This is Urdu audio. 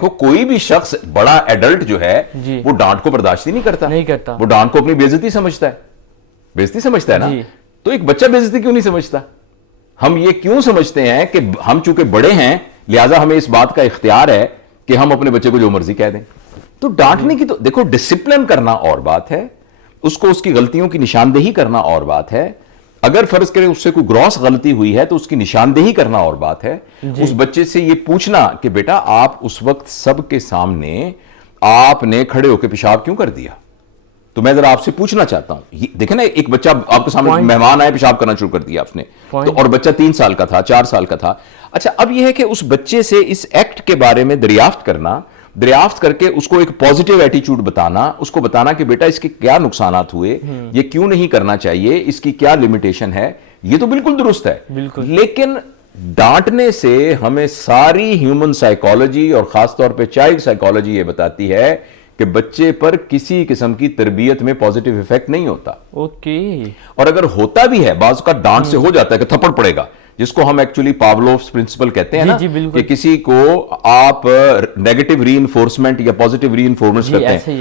تو کوئی بھی شخص بڑا ایڈلٹ جو ہے جی وہ ڈانٹ کو برداشت ہی نہیں کرتا وہ ڈانٹ کو اپنی بےعزتی سمجھتا ہے نا. تو ایک بچہ بےعزتی کیوں نہیں سمجھتا؟ ہم یہ کیوں سمجھتے ہیں کہ ہم چونکہ بڑے ہیں لہٰذا ہمیں اس بات کا اختیار ہے کہ ہم اپنے بچے کو جو مرضی کہہ دیں. تو ڈانٹنے کی تو دیکھو ڈسپلن کرنا اور بات ہے، اس کو اس کی غلطیوں کی نشاندہی کرنا اور بات ہے. اگر فرض کرے اس سے کوئی گراس غلطی ہوئی ہے تو اس کی نشاندہی کرنا اور بات ہے. اس بچے سے یہ پوچھنا کہ بیٹا آپ اس وقت سب کے سامنے آپ نے کھڑے ہو کے پیشاب کیوں کر دیا؟ تو میں ذرا آپ سے پوچھنا چاہتا ہوں، دیکھیں نا ایک بچہ آپ کے سامنے مہمان آئے پیشاب کرنا شروع کر دیا آپ نے تو، اور بچہ 3 سال کا تھا 4 سال کا تھا. اچھا اب یہ ہے کہ اس بچے سے اس ایکٹ کے بارے میں دریافت کر کے اس کو ایک پازیٹیو ایٹیچیوڈ بتانا، اس کو بتانا کہ بیٹا اس کے کیا نقصانات ہوئے، یہ کیوں نہیں کرنا چاہیے، اس کی کیا لمیٹیشن ہے، یہ تو بالکل درست ہے. لیکن ڈانٹنے سے ہمیں ساری ہیومن سائیکالوجی اور خاص طور پہ چائلڈ سائیکالوجی یہ بتاتی ہے کہ بچے پر کسی قسم کی تربیت میں پازیٹیو ایفیکٹ نہیں ہوتا. اور اگر ہوتا بھی ہے بعض کا ڈانٹ سے ہو جاتا ہے کہ تھپڑ پڑے گا، جس کو ہم ایکچولی پاولوفس پرنسپل کہتے ہیں نا، کہ کسی کو آپ نیگیٹو ری انفورسمنٹ یا پازیٹیو ری انفورسمنٹ کرتے ہیں